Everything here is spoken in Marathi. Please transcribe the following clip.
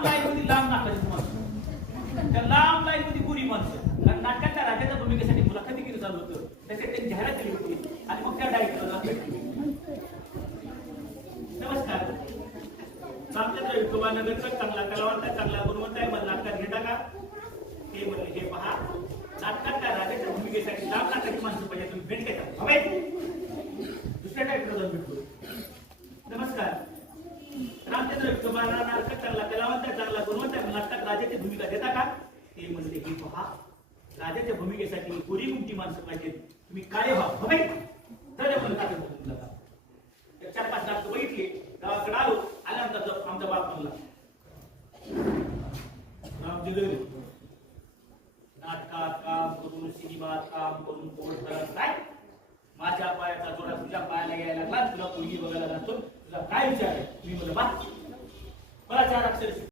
लांब लाईनमध्ये लांब नाकाची माणसं, त्या लांब लाईनमध्ये गोरी माणसं. कारण नाटकाच्या राजाच्या भूमिकेसाठी मुलाखती केली चालू होतं, त्याच्यात त्यांनी जाहिरात केली होती आणि मग त्या डायरेक्टरला नमस्कार, रामचंद्र विठोबा नगरचा चांगला कलावंत, चांगला गुणवंत आहे, मला नाटकात घेता का? ते म्हणले, हे पहा, नाटकाच्या राजाच्या भूमिकेसाठी लांब नाटकाची माणसं पाहिजे, तुम्ही भेट घेता हवे? दुसऱ्या डायरेक्टर जाऊन भेटतो. नमस्कार, रामचंद्र विठोबा नाटकात चांगला कलावंत, चांगला गुणवंत आहे, नाटकात राजाची भूमिका देता का? ते म्हणले, हे पहा, राजाच्या भूमिकेसाठी गोरी गुमटी माणसं पाहिजे, तुम्ही काय व्हा हवे? तर म्हणतात